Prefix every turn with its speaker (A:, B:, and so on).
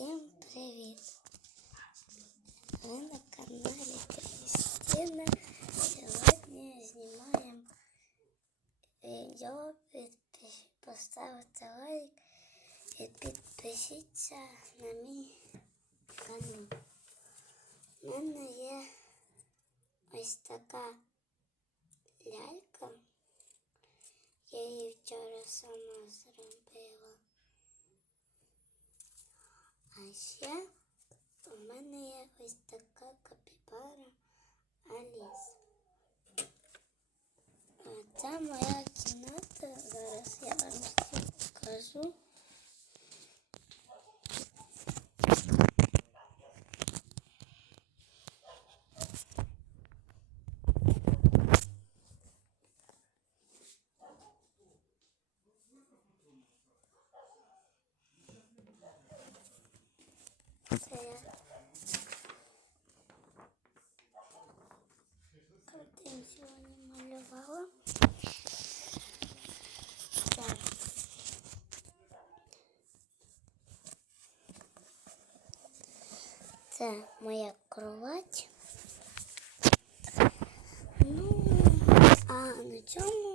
A: Всім привіт! Ви на каналі Кристина. Сьогодні знімаємо відео. Підпиш... Поставте лайк і підпишіться на мій канал. У мене є ось така лялька. Я її вчора сама зробила. А ще у мене є ось така капібара Аліс. А Це моя кімната. Зараз я вам всім покажу. Це я картин сьогодні малювала. Це моя кровать. Ну, а на цьому